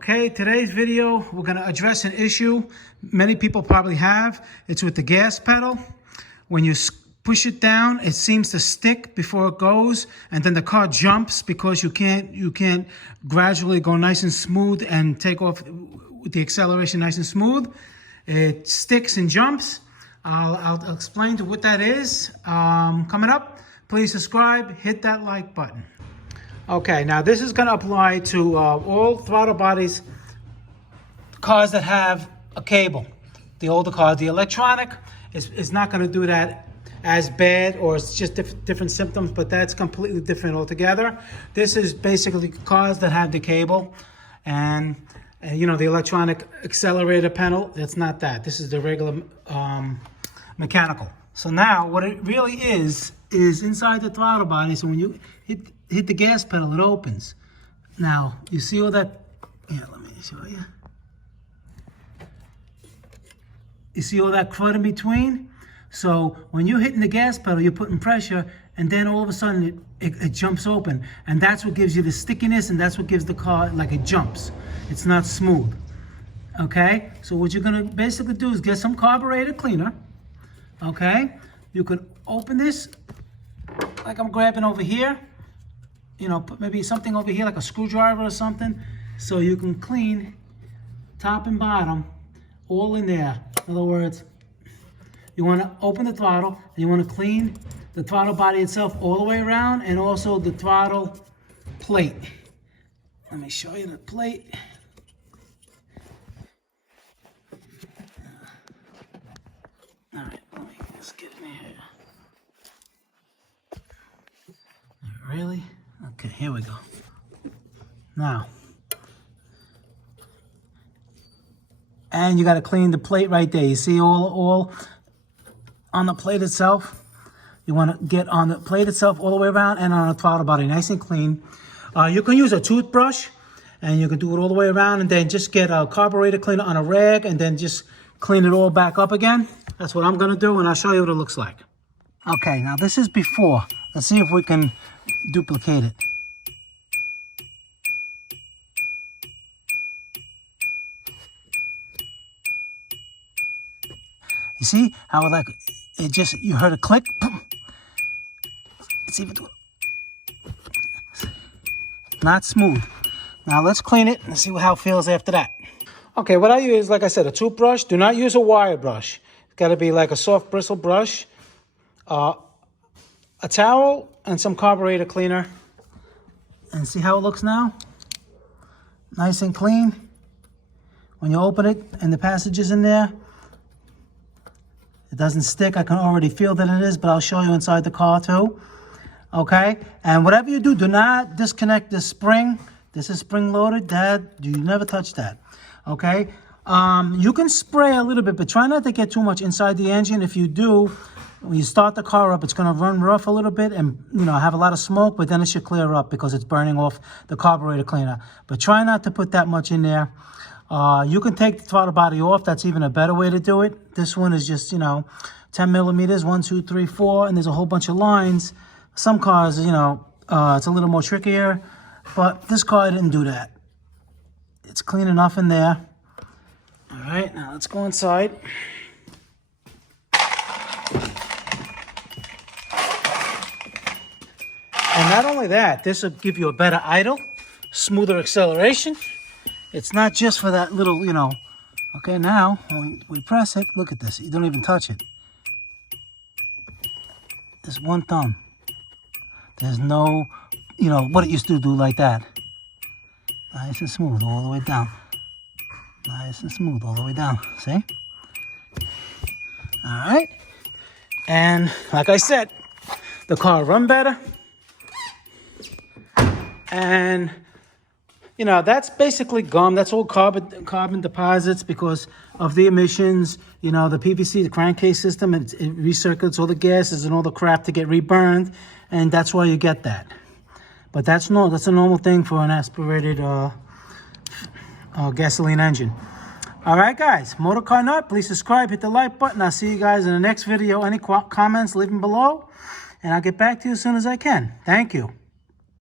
Okay, today's video, we're gonna address an issue many people probably have. It's with the gas pedal. When you push it down, it seems to stick before it goes, and then the car jumps because you can't gradually go nice and smooth and take off with the acceleration nice and smooth. It sticks and jumps. I'll explain to what that is coming up. Please subscribe, hit that like button. Okay, now this is going to apply to all throttle bodies, cars that have a cable. The older cars, the electronic is not going to do that as bad, or it's just different symptoms, but that's completely different altogether. This is basically cars that have the cable and you know, the electronic accelerator pedal. That's not that. This is the regular mechanical. So now what it really is inside the throttle body. So when you hit the gas pedal, it opens. Now you see all that. Yeah, let me show you. You see all that crud in between? So when you're hitting the gas pedal, you're putting pressure, and then all of a sudden it jumps open. And that's what gives you the stickiness, and that's what gives the car, like, it jumps. It's not smooth. Okay? So what you're gonna basically do is get some carburetor cleaner. Okay? You could open this, like I'm grabbing over here. You know, put maybe something over here, like a screwdriver or something, so you can clean top and bottom all in there. In other words, you want to open the throttle, and you want to clean the throttle body itself all the way around, and also the throttle plate. Let me show you the plate. All right, let me just get in here. Really? Okay, here we go. Now, and you got to clean the plate right there. You see all on the plate itself. You want to get on the plate itself all the way around and on the throttle body, nice and clean. You can use a toothbrush, and you can do it all the way around, and then just get a carburetor cleaner on a rag, and then just clean it all back up again. That's what I'm going to do, and I'll show you what it looks like. Okay, now this is before. Let's see if we can duplicate it. You see how, like, it just, you heard a click? Let's see if it, not smooth. Now let's clean it and see how it feels after that. Okay, what I use, like I said, a toothbrush. Do not use a wire brush. It's got to be like a soft bristle brush. A towel and some carburetor cleaner. And see how it looks now? Nice and clean. When you open it and the passages in there, it doesn't stick. I can already feel that it is, but I'll show you inside the car too. Okay? And whatever you do, do not disconnect this spring. This is spring loaded. Dad, you never touch that. Okay? You can spray a little bit, but try not to get too much inside the engine. If you do, when you start the car up, it's going to run rough a little bit and, you know, have a lot of smoke, but then it should clear up because it's burning off the carburetor cleaner. But try not to put that much in there. You can take the throttle body off. That's even a better way to do it. This one is just, you know, 10 millimeters, 1, 2, 3, 4, and there's a whole bunch of lines. Some cars, you know, it's a little more trickier, but this car didn't do that. It's clean enough in there. All right, now let's go inside. And not only that, this will give you a better idle, smoother acceleration. It's not just for that little, you know. Okay, now when we press it, look at this. You don't even touch it. There's one thumb. There's no, you know, what it used to do like that. Nice and smooth all the way down. Nice and smooth all the way down. See? All right. And like I said, the car run better. And, you know, that's basically gum. That's all carbon deposits because of the emissions. You know, the PVC, the crankcase system, it recirculates all the gases and all the crap to get reburned. And that's why you get that. But that's a normal thing for an aspirated gasoline engine. All right, guys, Motor Car Nut, please subscribe, hit the like button. I'll see you guys in the next video. Any comments, leave them below, and I'll get back to you as soon as I can. Thank you.